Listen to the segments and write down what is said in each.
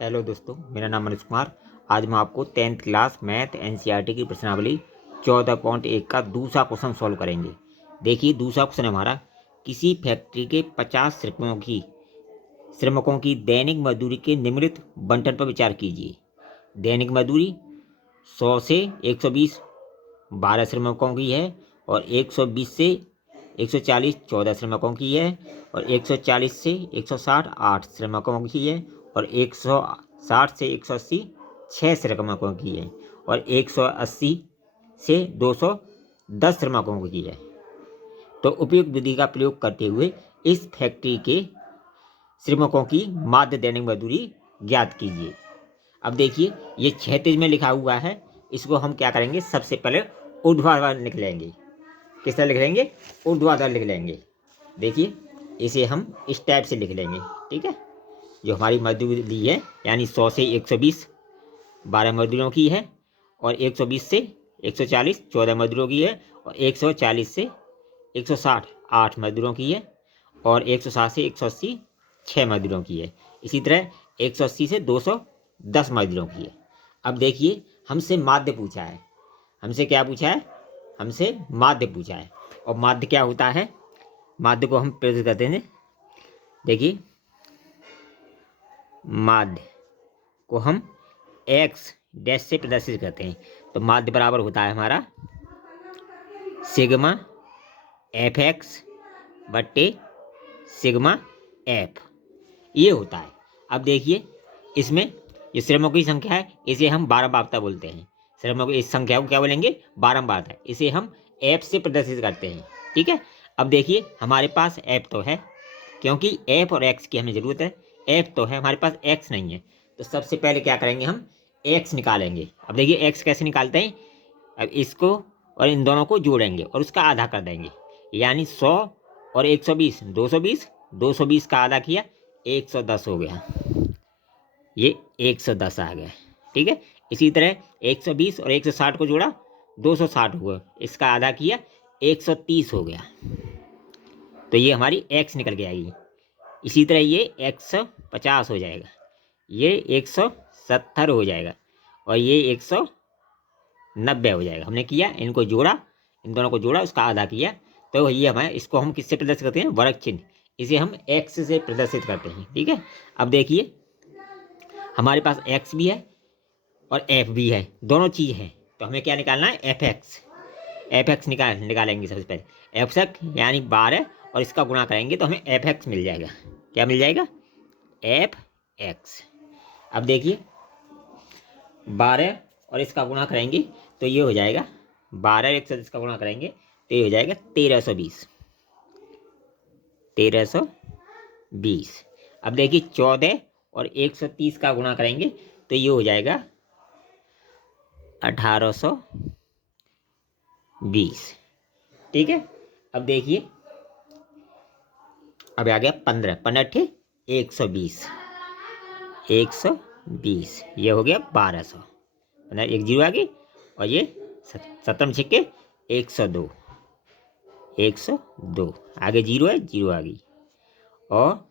Hello दोस्तों, मेरा नाम मनीष कुमार। आज मैं आपको 10th क्लास मैथ एनसीईआरटी की प्रश्नावली 14.1 का दूसरा क्वेश्चन सॉल्व करेंगे। देखिए, दूसरा क्वेश्चन हमारा, किसी फैक्ट्री के 50 श्रमिकों की दैनिक मजदूरी के निम्नलिखित बंटन पर विचार कीजिए। दैनिक मजदूरी 100 से 120 12 श्रमिकों की है, और 120 से 140 14 श्रमिकों की है, और 140 से 160 8 श्रमिकों की है, और 160 से 180 6 श्रमिकों की है, और 180 से 210 श्रमिकों की है। तो उपयुक्त विधि का प्रयोग करते हुए इस फैक्ट्री के श्रमिकों की माध्य दैनिक मजदूरी ज्ञात कीजिए। अब देखिए, ये क्षैतिज में लिखा हुआ है, इसको हम क्या करेंगे, सबसे पहले ऊर्ध्वाधर लिख लेंगे। किस तरह लिख लेंगे? ऊर्ध्वाधर लिख लेंगे। देखिए, इसे हम इस टाइप से लिख लेंगे, ठीक है। जो हमारी मजदूरी है, यानी 100 से 120 12 मजदूरों की है, और 120 से 140 14 मजदूरों की है, और 140 से 160 8 मजदूरों की है, और 160 से 180 6 मजदूरों की है। इसी तरह 180 से 210 मजदूरों की है। अब देखिए, हमसे माध्य पूछा है। हमसे क्या पूछा है? हमसे माध्य पूछा है। और माध्य क्या होता है? माध्य को हम प्रदर्शित करते हैं। देखिए, माध्य को हम एक्स डैश से प्रदर्शित करते हैं। तो माध्य बराबर होता है हमारा सिग्मा एफ एक्स बट्टे सिग्मा एफ, ये होता है। अब देखिए, इसमें जो श्रमिकों की संख्या है, इसे हम बारंबारता बोलते हैं। श्रमिकों की इस संख्या को क्या बोलेंगे? बारंबारता। इसे हम एफ से प्रदर्शित करते हैं, ठीक है। अब देखिए, हमारे पास एफ तो है, क्योंकि एफ और एक्स की हमें ज़रूरत है। एफ तो है, हमारे पास एक्स नहीं है। तो सबसे पहले क्या करेंगे, हम एक्स निकालेंगे। अब देखिए, एक्स कैसे निकालते हैं? अब इसको और इन दोनों को जोड़ेंगे और उसका आधा कर देंगे, यानी 100 और 120 220, 220 का आधा किया 110 हो गया। ये 110 आ गया, ठीक है। इसी तरह 120 और 160 को जोड़ा 260 हुआ, इसका आधा किया 130 हो गया। तो ये हमारी एक्स निकल के आएगी। इसी तरह ये 150 हो जाएगा, ये 170 हो जाएगा, और ये 190 हो जाएगा। हमने किया, इनको जोड़ा, इन दोनों को जोड़ा, उसका आधा किया। तो ये हमारे, इसको हम किससे प्रदर्शित करते हैं? वर्ग चिन्ह। इसे हम एक्स से प्रदर्शित करते हैं, ठीक है। अब देखिए, हमारे पास एक्स भी है और एफ भी है, दोनों चीज़ है। तो हमें क्या निकालना है? F x. एफ एक्स निकालेंगे सबसे पहले। एफ एक्स यानी 12, और इसका गुणा करेंगे तो हमें एफ एक्स मिल जाएगा। क्या मिल जाएगा? F x. अब देखिए, 12 और इसका गुणा करेंगे तो ये हो जाएगा 12 एक साथ इसका गुणा करेंगे तो ये हो जाएगा 1320। 1320। अब देखिए, 14 और 130 का गुणा करेंगे तो ये हो जाएगा 1820, ठीक है। अब देखिए, अब आ गया 15 15 अट्ठे 120, 120, ये हो गया 1200। 15 एक जीरो आ गई, और ये 17 छिक्के 102, 102 आगे जीरो है, जीरो आ गई, और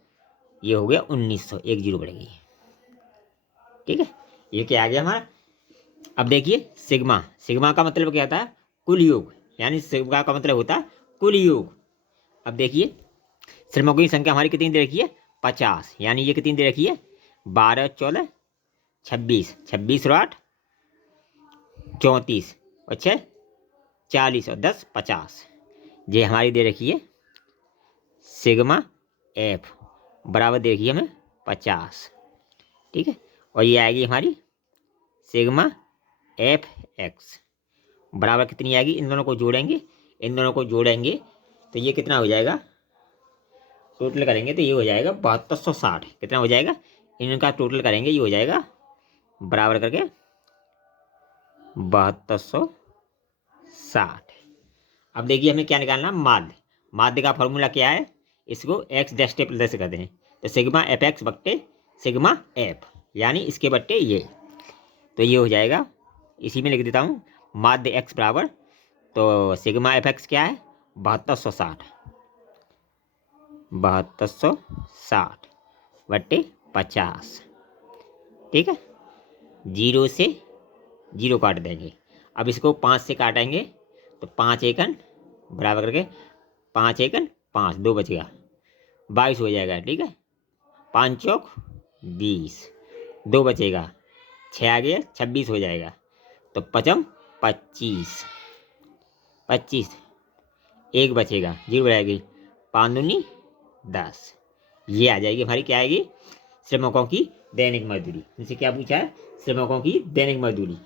ये हो गया 1900, एक जीरो बढ़ गई, ठीक है। ये क्या आ गया हमारा? अब देखिए, सिग्मा, सिग्मा का मतलब क्या होता है? कुल योग, यानी सिग्मा का मतलब होता है कुल योग। अब देखिए, श्रमिकों की संख्या हमारी कितनी दे रखी है? 50, यानी ये कितनी दे रखी है? 12 14 26, 26 और 8 34, और 6 40, और 10 50। ये हमारी दे रखी है सिग्मा एफ, बराबर दे रखी है हमें 50, ठीक है। और ये आएगी हमारी सिग्मा एफ एक्स, बराबर कितनी आएगी? इन दोनों को जोड़ेंगे, इन दोनों को जोड़ेंगे तो ये कितना हो जाएगा? टोटल करेंगे तो ये हो जाएगा 7260। कितना हो जाएगा? इनका टोटल करेंगे, ये हो जाएगा बराबर करके 7260। अब देखिए, हमें क्या निकालना? माध्य। माध्य का फॉर्मूला क्या है? इसको एक्स डैश से प्रदर्शित करते हैं। तो सिग्मा एफ एक्स बट्टे सिग्मा एफ, यानी इसके बट्टे ये। तो ये हो जाएगा, इसी में लिख देता हूँ, माध्य एक्स बराबर, तो सिग्मा एफ एक्स क्या है? 7260, 7260 बट्टे 50, ठीक है, 0 से 0 काट देंगे। अब इसको 5 से काटेंगे तो 5 एकन बराबर करके 5 एकन 5, 2 बचेगा, 22 हो जाएगा। ठीक है, 5 चौक 20, 2 बचेगा, 6 आ गया 26 हो जाएगा। तो 5 25, 25 एक बचेगा, 0 रहेगी, 5 दूनी 10। ये आ जाएगी हमारी, क्या आएगी, श्रमिकों की दैनिक मजदूरी। इनसे क्या पूछा है, श्रमिकों की दैनिक मजदूरी।